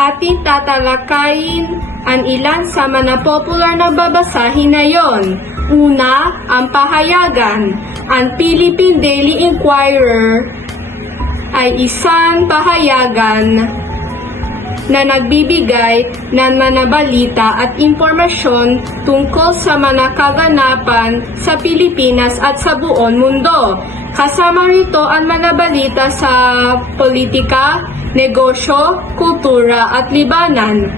Ating tatalakayin ang ilan sa mga popular na babasahin na yon. Una, ang pahayagan. Ang Philippine Daily Inquirer ay isang pahayagan na nagbibigay ng mga balita at impormasyon tungkol sa mga kaganapan sa Pilipinas at sa buong mundo. Kasama rito ang mga balita sa politika, negosyo, kultura at libanan.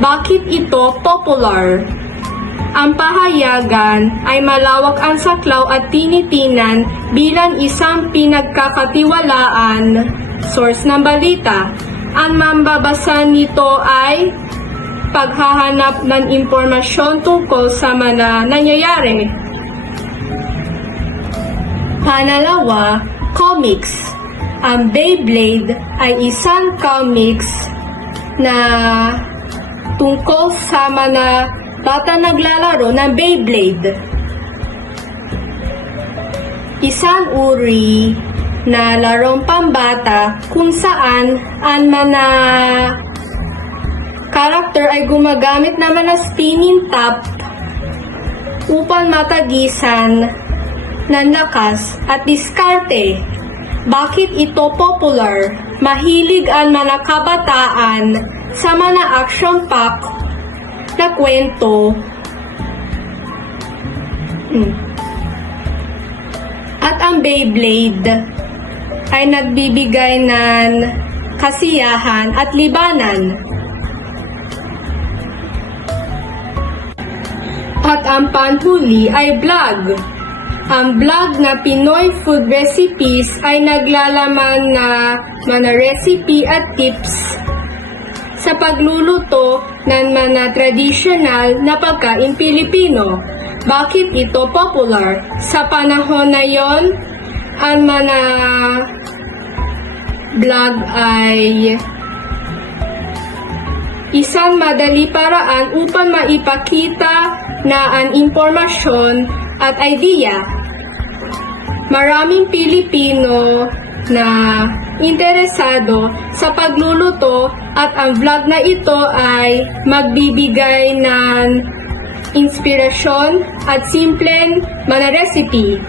Bakit ito popular? Ang pahayagan ay malawak ang saklaw at tinitinan bilang isang pinagkakatiwalaan source ng balita. Ang mambabasa nito ay paghahanap ng impormasyon tungkol sa mga nangyayari. Pangalawa, comics. Ang Beyblade ay isang comics na tungkol sa mga bata naglalaro ng Beyblade. Isang uri na larong pambata kung saan ang mga karakter ay gumagamit ng mga spinning top upang matagisan ng lakas at diskarte. Bakit ito popular? Mahilig ang mga kabataan sa mga action-packed na kwento. At ang Beyblade ay nagbibigay ng kasiyahan at libanan. At ang panghuli ay vlog. Ang vlog na Pinoy food recipes ay naglalaman na mga recipe at tips sa pagluluto ng mga traditional na pagkain Pilipino. Bakit ito popular? Sa panahon na yon, ang mga vlog ay isang madali paraan upang maipakita na ang impormasyon at idea. Maraming Pilipino na interesado sa pagluluto at ang vlog na ito ay magbibigay ng inspirasyon at simpleng mga recipe.